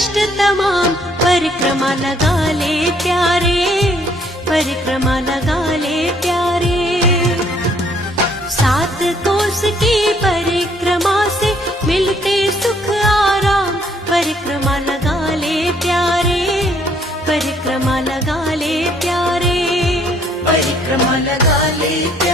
कष्ट तमाम परिक्रमा लगा ले प्यारे, परिक्रमा लगा ले प्यारे। 7 कोस की परिक्रमा से मिलते सुख आराम, परिक्रमा लगा ले प्यारे, परिक्रमा लगा ले प्यारे, परिक्रमा लगा ले प्यारे।